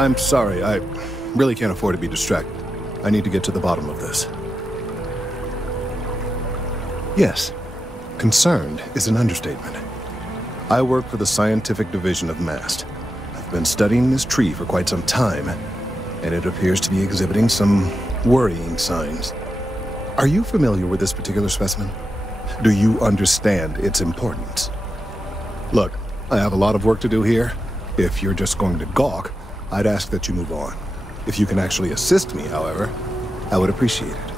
I'm sorry, I really can't afford to be distracted. I need to get to the bottom of this. Yes, concerned is an understatement. I work for the scientific division of MAST. I've been studying this tree for quite some time, and it appears to be exhibiting some worrying signs. Are you familiar with this particular specimen? Do you understand its importance? Look, I have a lot of work to do here. If you're just going to gawk, I'd ask that you move on. If you can actually assist me, however, I would appreciate it.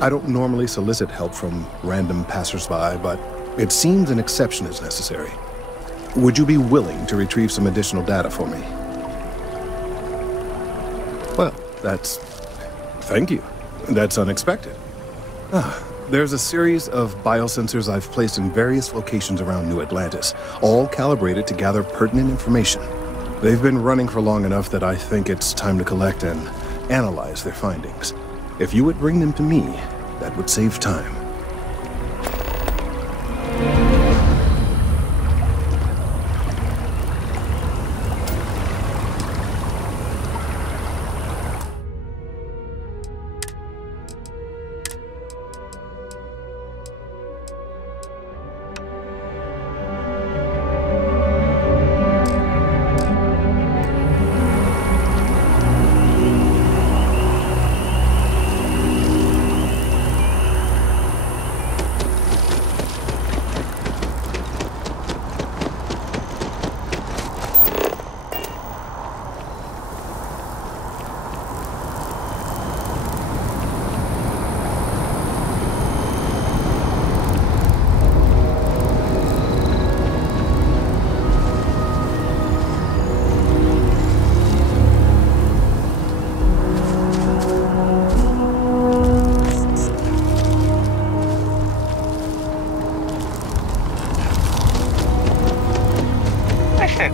I don't normally solicit help from random passersby, but it seems an exception is necessary. Would you be willing to retrieve some additional data for me? Well, thank you. That's unexpected. There's a series of biosensors I've placed in various locations around New Atlantis, all calibrated to gather pertinent information. They've been running for long enough that I think it's time to collect and analyze their findings. If you would bring them to me, that would save time.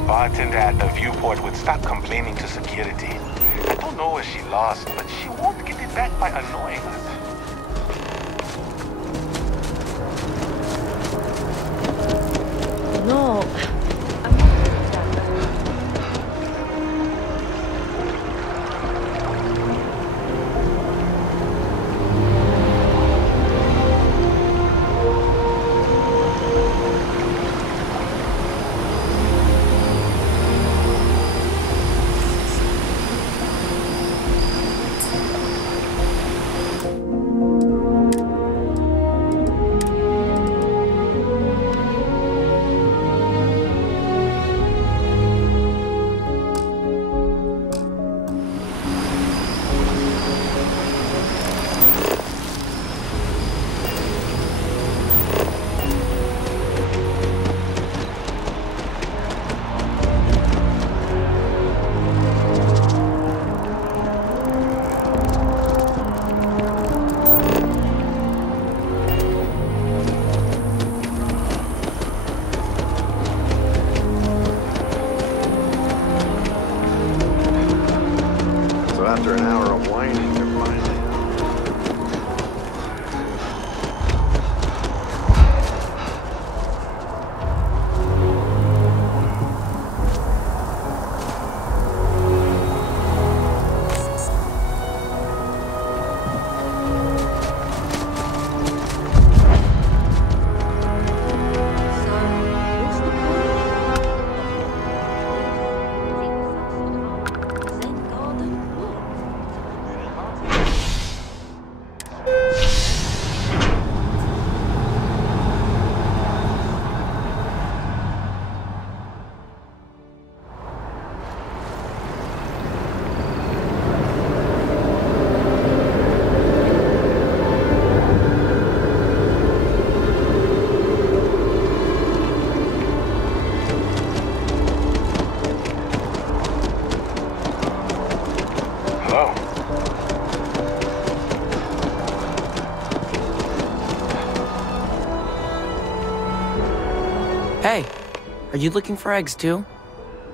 Bartender at the viewport would stop complaining to security. I don't know where she lost, but she won't get it back by annoying us. No. After an hour of whining, you're fine. Hey, are you looking for eggs too?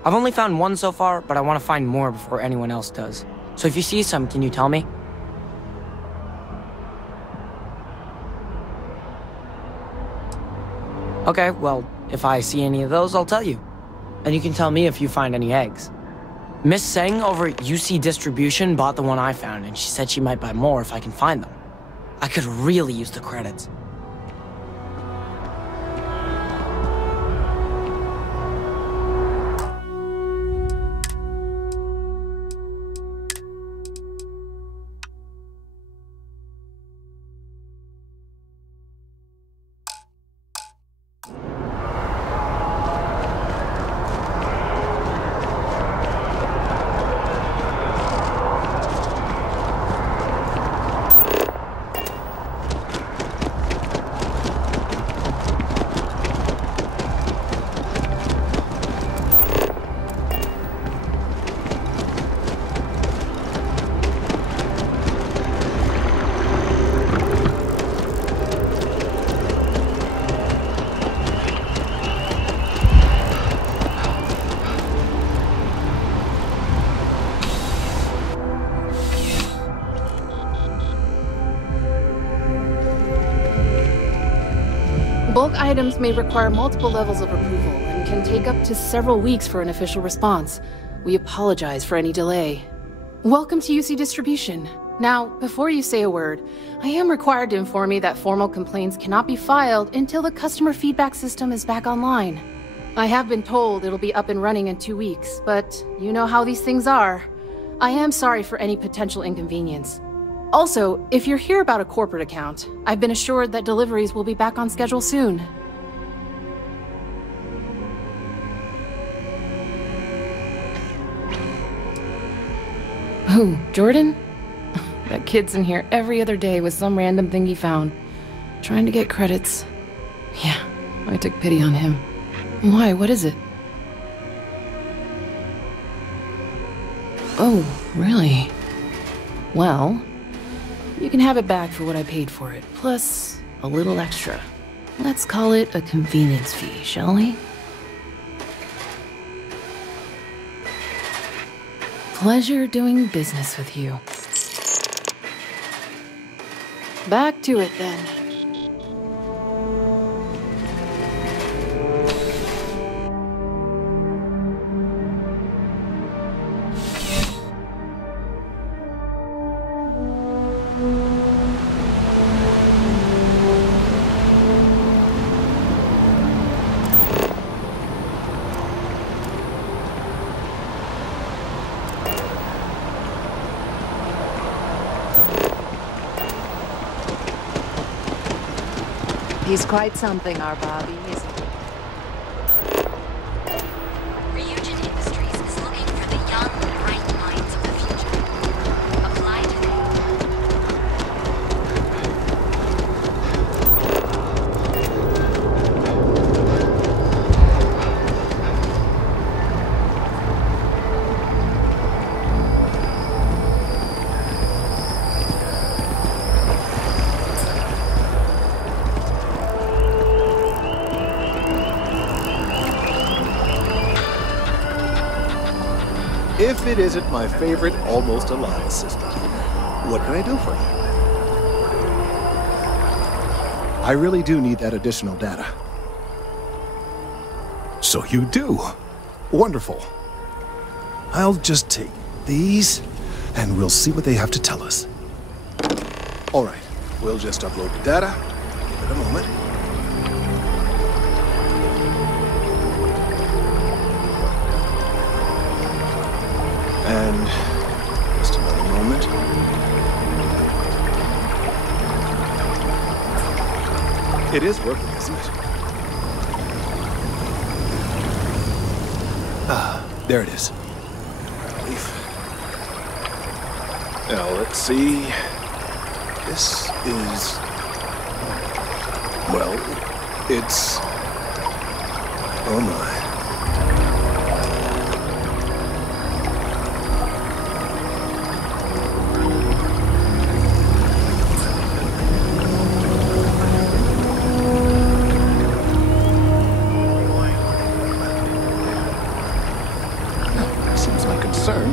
I've only found one so far, but I want to find more before anyone else does. So if you see some, can you tell me? Okay, well, if I see any of those, I'll tell you. And you can tell me if you find any eggs. Miss Seng over at UC Distribution bought the one I found, and she said she might buy more if I can find them. I could really use the credits. Bulk items may require multiple levels of approval and can take up to several weeks for an official response. We apologize for any delay. Welcome to UC Distribution. Now, before you say a word, I am required to inform you that formal complaints cannot be filed until the customer feedback system is back online. I have been told it'll be up and running in 2 weeks, but you know how these things are. I am sorry for any potential inconvenience. Also, if you're here about a corporate account, I've been assured that deliveries will be back on schedule soon. Who, Jordan? That kid's in here every other day with some random thing he found. Trying to get credits. Yeah, I took pity on him. Why, what is it? Oh, really? Well, you can have it back for what I paid for it, plus a little extra. Let's call it a convenience fee, shall we? Pleasure doing business with you. Back to it then. He's quite something, our Bobby, isn't he? Ryujin Industries is looking for the young, bright minds of the future. Apply today. If it isn't my favorite almost alive system, what can I do for you? I really do need that additional data. So you do. Wonderful. I'll just take these, and we'll see what they have to tell us. All right, we'll just upload the data. Give it a moment. And just another moment. It is working, isn't it? Ah, there it is. Relief. Now, let's see. This is... well, it's... oh my.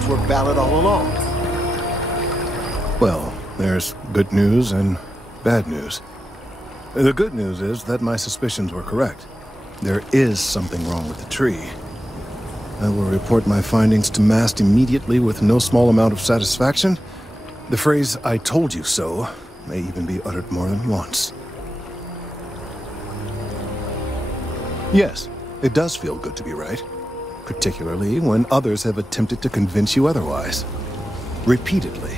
Were valid all along. Well, there's good news and bad news. The good news is that my suspicions were correct. There is something wrong with the tree. I will report my findings to MAST immediately with no small amount of satisfaction. The phrase, "I told you so," may even be uttered more than once. Yes, it does feel good to be right, particularly when others have attempted to convince you otherwise. Repeatedly.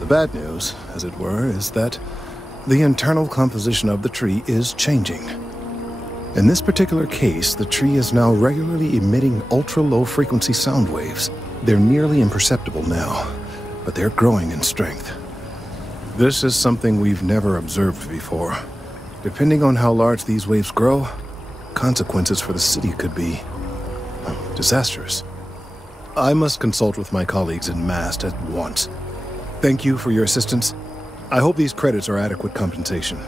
The bad news, as it were, is that the internal composition of the tree is changing. In this particular case, the tree is now regularly emitting ultra-low frequency sound waves. They're nearly imperceptible now, but they're growing in strength. This is something we've never observed before. Depending on how large these waves grow, consequences for the city could be disastrous. I must consult with my colleagues in MAST at once. Thank you for your assistance. I hope these credits are adequate compensation.